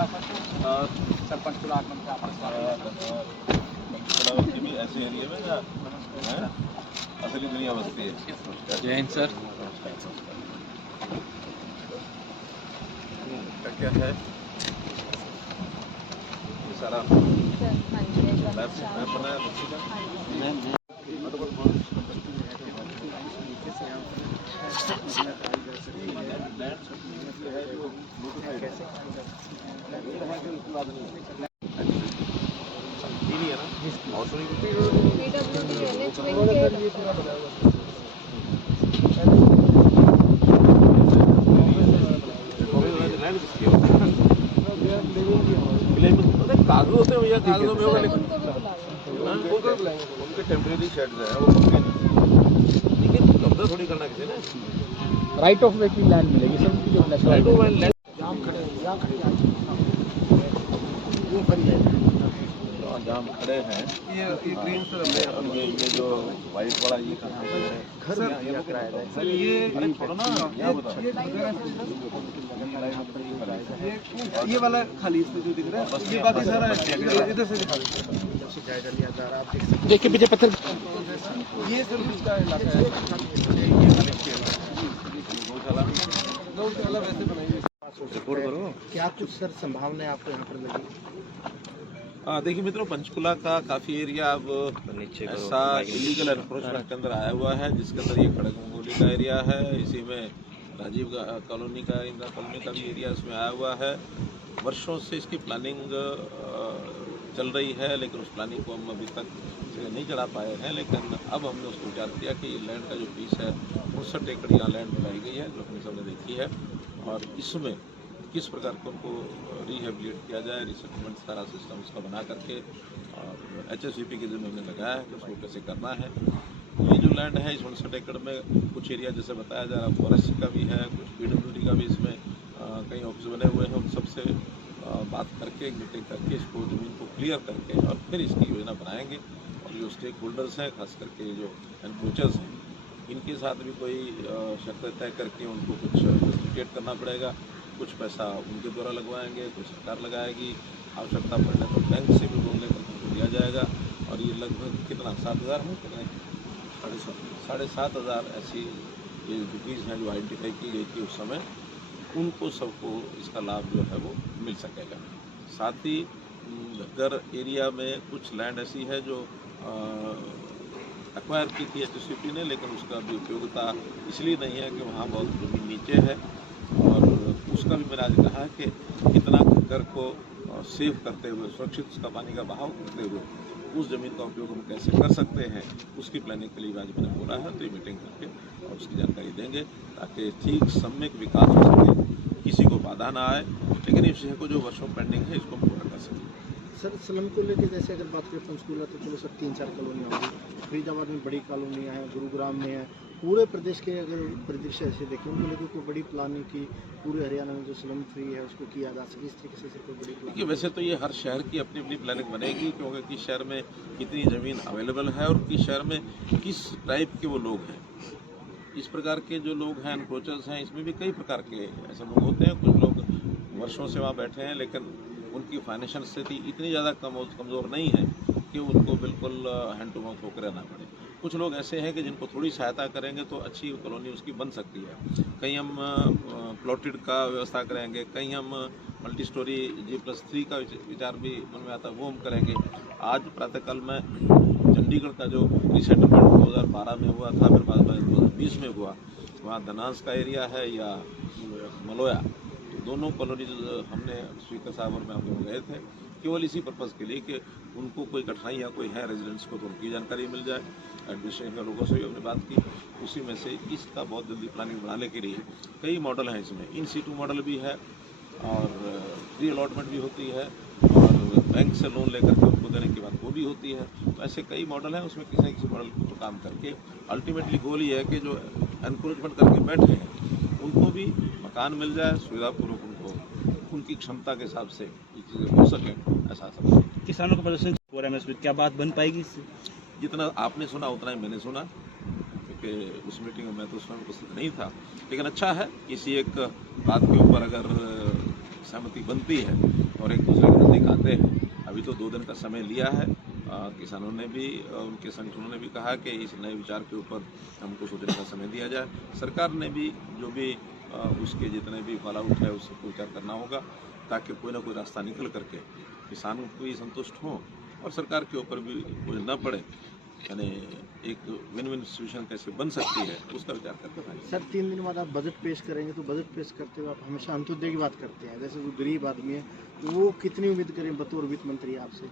Sir Panchkula आगमन का पंचकुला भी ऐसे एरिया में ना असली दुनिया बसती है। जय हिंद सर। क्या है ये सारा मैप बनाया बच्ची का। है ना और कागज होते हैं भैया, कागजों में होगा लेकिन उनके टेम्परेरी शेड्स है वो लेकिन कब्जा थोड़ी करना किसी ने। राइट ऑफ वे की लैंड मिलेगी सर उनकी जो राइट ऑफ वे लैंड जहाँ खड़े हैं ये ग्रीन सर ये जो वाइट वाला ये कहाँ है घर सर ये छोड़ो ना ये वाला खाली इसमें जो दिख रहा है ये बाकी सारा इधर से दिखा जायजा लिया जा रहा है। आप देख सकते देखिए पीछे पत्थर ये सिर्फ इसका इलाका है। गौशाला वैसे बनाई रिपोर्ट करो क्या कुछ सर संभावनाएं आपको यहाँ पर लगी? देखिए मित्रों, पंचकुला का काफ़ी एरिया अब ऐसा इलीगल एनक्रोचमेंट के अंदर आया हुआ है जिसके अंदर ये खड़गपुर का एरिया है, इसी में राजीव कॉलोनी का इंदिरा कॉलोनी का भी एरिया इसमें आया हुआ है। वर्षों से इसकी प्लानिंग चल रही है लेकिन उस प्लानिंग को हम अभी तक नहीं चढ़ा पाए हैं। लेकिन अब हमने उसको विचार किया कि लैंड का जो पीस है 59 एकड़ यहाँ लैंड बनाई गई है जो अपने सबने देखी है और इसमें किस प्रकार को उनको रिहेबिलिट किया जाए, रिसेटलमेंट सारा सिस्टम उसका बना करके और HSVP के जिम्मे हमने लगाया है कि उसको कैसे करना है। ये जो लैंड है इस 59 एकड़ में कुछ एरिया जैसे बताया जा रहा है फॉरेस्ट का भी है, कुछ PWD का भी इसमें कई ऑफिस बने हुए हैं। उन सबसे बात करके मीटिंग करके इसको ज़मीन को क्लियर करके और फिर इसकी योजना बनाएंगे और जो स्टेक होल्डर्स हैं खास करके जो एनक्रोचर्स हैं इनके साथ भी कोई शर्त तय करके उनको कुछ जस्टिफिकेट करना पड़ेगा। कुछ पैसा उनके द्वारा लगवाएंगे, कुछ सरकार लगाएगी, आवश्यकता पड़ने तो बैंक से भी लोन लेकर उनको दिया जाएगा। और ये लगभग कितना 7,000 है कितने 7,500 ऐसी ये रुपीज़ हैं जो आइडेंटिफाई की गई थी उस समय, उनको सबको इसका लाभ जो है वो मिल सकेगा। साथ ही घर एरिया में कुछ लैंड ऐसी है जो एक्वायर की थी HSVP ने लेकिन उसका भी उपयोगिता इसलिए नहीं है कि वहाँ बहुत जमीन नीचे है और उसका भी मैंने आज कहा कि कितना घर को सेव करते हुए सुरक्षित उसका पानी का बहाव करते हुए उस ज़मीन का उपयोग हम कैसे कर सकते हैं उसकी प्लानिंग के लिए आज मैंने बोला है। तो ये मीटिंग करके और उसकी जानकारी देंगे ताकि ठीक सम्यक विकास हो सके, किसी को बाधा ना आए लेकिन इस विषय को जो वर्षों पेंडिंग है इसको पूरा कर सकें। सर स्लम को लेकर जैसे अगर बात करें पंचकुला तो चलो सर 3-4 कॉलोनियाँ होंगी, फरीदाबाद में बड़ी कॉलोनियाँ हैं, गुरुग्राम में है, पूरे प्रदेश के अगर परिदृश्य ऐसे देखें उनको लेकर कोई बड़ी प्लानिंग की पूरे हरियाणा में जो स्लम फ्री है उसको किया जा सके इस तरीके से कोई बड़ी देखिए वैसे तो ये हर शहर की अपनी अपनी प्लानिंग बनेगी क्योंकि किस शहर में कितनी ज़मीन अवेलेबल है और किस शहर में किस टाइप के वो लोग हैं। इस प्रकार के जो लोग हैं एनक्रोचर्स हैं इसमें भी कई प्रकार के ऐसे लोग होते हैं। कुछ लोग वर्षों से वहाँ बैठे हैं लेकिन उनकी फाइनेंशियल स्थिति इतनी ज़्यादा कमज़ोर नहीं है कि उनको बिल्कुल हैंड टू माउथ होकर रहना पड़े। कुछ लोग ऐसे हैं कि जिनको थोड़ी सहायता करेंगे तो अच्छी कॉलोनी उसकी बन सकती है। कहीं हम प्लॉटेड का व्यवस्था करेंगे, कहीं हम मल्टी स्टोरी G+3 का विचार भी मन में आता है वो हम करेंगे। आज प्रातःकाल में चंडीगढ़ का जो रिसेटलमेंट 2012 में हुआ था फिर बाद में 2020 में हुआ, वहाँ धनास का एरिया है या मलोया, तो दोनों कॉलोनीज हमने स्पीकर साहब और मैं हम लोग गए थे केवल इसी पर्पज़ के लिए कि उनको कोई कठिनाई या कोई है रेजिडेंट्स को तो उनकी जानकारी मिल जाए। एडमिनिस्ट्रेशन के लोगों से भी हमने बात की, उसी में से इसका बहुत जल्दी प्लानिंग बनाने के लिए कई मॉडल हैं। इसमें इन सीटू मॉडल भी है और फ्री अलॉटमेंट भी होती है और बैंक से लोन लेकर के उनको देने की बात वो भी होती है। तो ऐसे कई मॉडल हैं, उसमें किसी न किसी मॉडल को काम करके अल्टीमेटली गोल ये है कि जो एनक्रोचमेंट करके बैठे हैं उनको भी मकान मिल जाए, सुविधापूर्वक उनको उनकी क्षमता के हिसाब से ये चीज़ें हो सकें, ऐसा सब। किसानों का प्रदर्शन हो रहा है इसमें क्या बात बन पाएगी इससे? जितना आपने सुना उतना ही मैंने सुना क्योंकि उस मीटिंग में मैं तो उसमें उपस्थित नहीं था। लेकिन अच्छा है किसी एक बात के ऊपर अगर सहमति बनती है और एक दूसरे को नज़दीक आते हैं। अभी तो 2 दिन का समय लिया है। किसानों ने भी, उनके संगठनों ने भी कहा कि इस नए विचार के ऊपर हमको सोचने का समय दिया जाए। सरकार ने भी जो भी उसके जितने भी फॉल आउट है उसको विचार करना होगा, ताकि कोई ना कोई रास्ता निकल करके किसानों को भी संतुष्ट हों और सरकार के ऊपर भी बोझ न पड़े। यानी एक विन विन सिचुएशन कैसे बन सकती है उसका विचार करना है। सर 3 दिन बाद आप बजट पेश करेंगे, तो बजट पेश करते हुए आप हमेशा अंत्योदय की बात करते हैं। जैसे जो गरीब आदमी है वो कितनी उम्मीद करें बतौर वित्त मंत्री आपसे?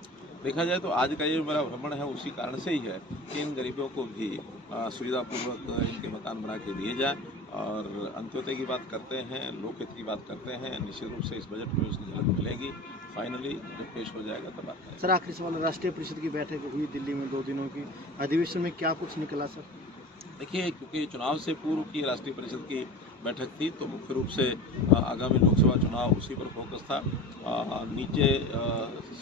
देखा जाए तो आज का ये मेरा भ्रमण है उसी कारण से ही है कि इन गरीबों को भी सुविधापूर्वक इनके मकान बना के दिए जाए। और अंत्योदय की बात करते हैं, लोकहित की बात करते हैं, निश्चित रूप से इस बजट में उसकी झलक मिलेगी। फाइनली जब पेश हो जाएगा तब बात करेंगे। सर आखिरी सवाल, राष्ट्रीय परिषद की बैठक हुई दिल्ली में 2 दिनों की, अधिवेशन में क्या कुछ निकला सर? देखिए, क्योंकि चुनाव से पूर्व की राष्ट्रीय परिषद की बैठक थी तो मुख्य रूप से आगामी लोकसभा चुनाव उसी पर फोकस था। नीचे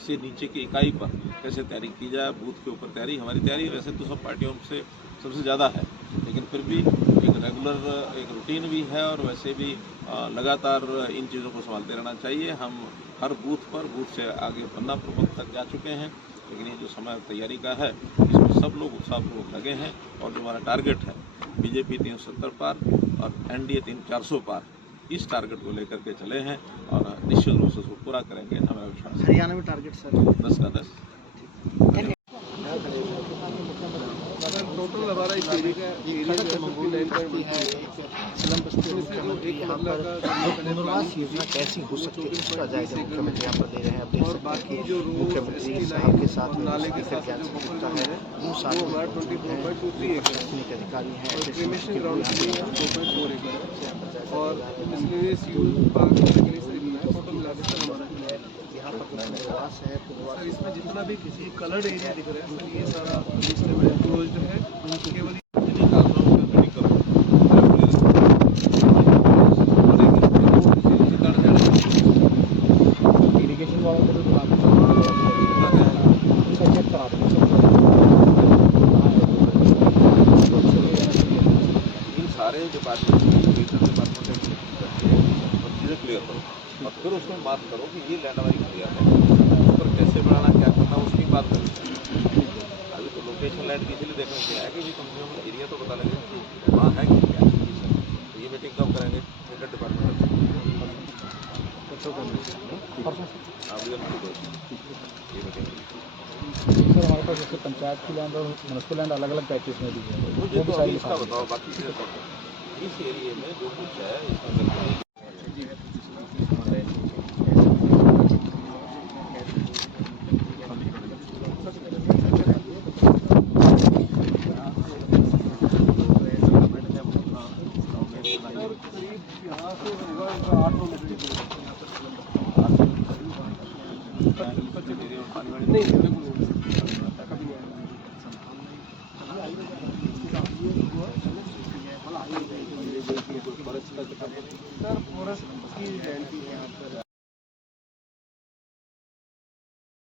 से नीचे की इकाई पर कैसे तैयारी की जाए, बूथ के ऊपर तैयारी। हमारी तैयारी वैसे तो सब पार्टियों से सबसे ज़्यादा है, लेकिन फिर भी एक रेगुलर एक रूटीन भी है और वैसे भी लगातार इन चीज़ों को संभालते रहना चाहिए। हम हर बूथ से आगे पन्ना प्रबंध तक जा चुके हैं, लेकिन ये जो समय तैयारी का है इसमें सब लोग उत्साहपूर्वक लगे हैं। और जो हमारा टारगेट है बीजेपी 370 पार और एनडीए 400 पार, इस टारगेट को लेकर के चले हैं और निश्चित रूप से उसको पूरा करेंगे, हमारा विश्वास है। हरियाणा में टारगेट सर 10 का 10। टोटल हमारा इस एरिया का योजना कैसी हो सकती है उसका जायजा मुख्यमंत्री यहाँ पर ले रहे हैं। और बाकी जो मुख्यमंत्री साहब के साथ नाले के साथ है वो 24/23 एकड़ अधिकारी हैं, क्रिमेशन ग्राउंड 2.4 एकड़ और मिसलेनियस यूज पार्क टोटल मिलाकर सर हमारा यहाँ पर निवास है। सर इसमें जितना भी किसी कलर्ड एरिया दिख रहा है सर ये सारा लिस्ट में क्लोज्ड है। केवल इरिगेशन वालों को इन सारे डिपार्टमेंट चीज़ें क्लियर करो और फिर उसमें बात करो कि ये लैंड हमारी क्लियर है, उस पर कैसे बढ़ाना, क्या करना, उसकी बात करो। अभी तो लोकेशन लैंड की इसलिए देखने के है कि भी कम से कम एरिया तो पता लगे कि वहाँ है कि क्या है। तो ये मीटिंग कब करेंगे? इंटर डिपार्टमेंट ये मीटिंग सर हमारे पास जैसे पंचायत की लैंड और म्युनिसिपल लैंड अलग अलग पैकेज में दी है, मुझे तो अभी इसका बताओ, बाकी चीज़ें इस एरिए में जो कुछ है इसमें यहाँ से होगा 8-9 मीटर सर फॉरेस्ट की